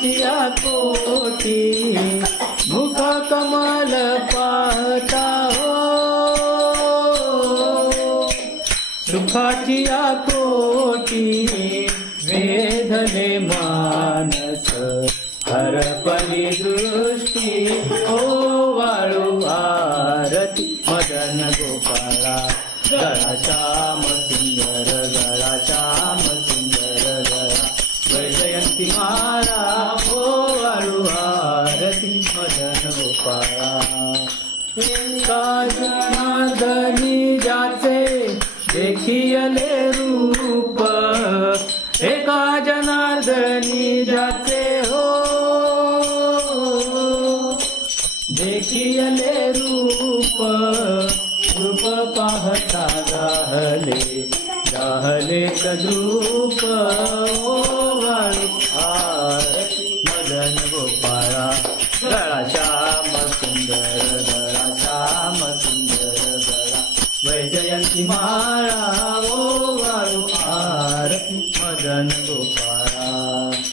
सुखाची कोटी मुख कमल पाहता हो सुखाची कोटी वेधले मानस हरपली दृष्टी ओ वाळू आरती मदन गोपाळा गळा श्याम सुंदर गळा श्याम सुंदर गळा वैजयंती माला ओ वाळू आरती मदन गोपाळा एका जनार्दनी ज्याचे देखियले रूप एका जनार्दनी ज्याचे हो देखियले रूप रूप पाहता गाहले गाहले कद्रूप ओ वाळू आरती मदन गोपाळा गळा श्याम सुंदर गळा श्याम सुंदर गळा वैजयंती माळा